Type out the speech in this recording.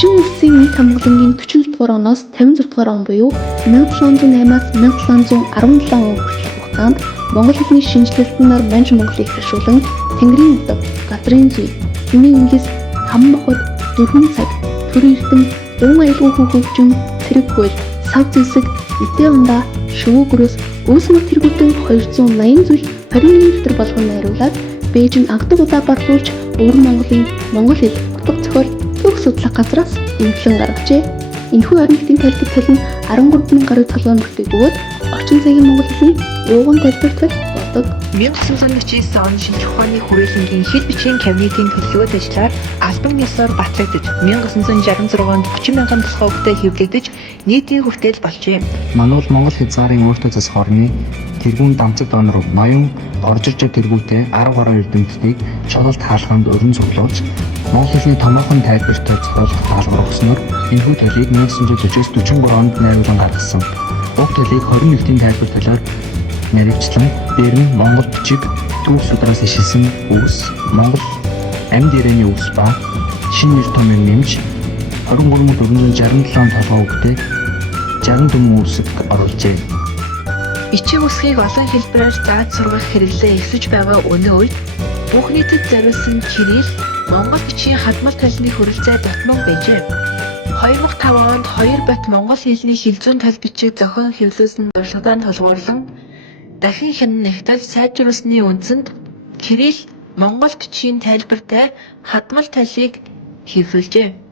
Шинэ улсын нийт хамгааллын 40 дугаар оноос 56 дугаар он буюу 1708-аас 1717 он хүртэлх хугацаанд монгол хэлний шинжилэлтнээр манж монголыг харьшуулан Тэнгэрийн өдөг, газрын зүй, хүний үндэс, хам боход, 4 цаг, төр эрдэм, дуун аюулгүй хөвгчин, цэрэг хууль, сав зэвсэг, эдээ ундаа, шөвөөгөрөөс өөсмөр тэргүүтэн 280 зүйл 21 дотор болгон найруулад Бээжин анхдаг удаа борлуулж өвөр Монголын монгол хэл утга зохиол төгс судлах газраас эмнэлэн гаргажээ. Энэхүү орнигтын тайлбар тал нь 13,000 гаруй толгой мөртэй бөгөөд орчин цагийн монгол хэлний ууган тайлбарлах болдог. 1949 оны шинжлэх ухааны хүрээлэнгийн хэл бичгийн кабинетийн төлөвлөгөөт ажлаар албан ёсоор батлагдаж 1966 онд 30,000 толгойгтой хэвлэгдэж нийтийн хүртэл болжээ. Мануул монгол хязгаарын өөртөө засах орны тэргүүн дамцаг донор ноён оржирж тэргүүтээ 10 гаруй эрдэмтдийг шалгалт хаалганд өрн цуглуулж монгол хэлний томоохон тайлбартай зохиолох даалгавар өгснөөр энэхүү талыг 1940-43 онд найруулан гаргасан. Уг талыг 21-ийн тайлбар талаар нарийвчлан дээр нь монгол бичиг төгс судраас ишилсэн үгс, монгол амьд ирээний үгс ба шинэ нэр томыг нэмж 23,467 толгой үгтэй 64 үсэг оруулжээ. Бичиг үсгийг олон хэлбэрээр зааж сургах хэрэглээ ихсэж байгаа өнөө үед бүх нийтэд зориулсан кирилл монгол бичгийн хадмал талны хүрэлцээ батмаг байжээ. 2005 онд 2 бат монгол хэлний хилзүүн тал бичиг зохион хэвлүүлсэн зорилготой тулгуурлан дахин хянан нэгтэл сайжруулсны үндсэнд кирилл монгол бичгийн тайлбартай хадмал талыг хэвлүүлжээ.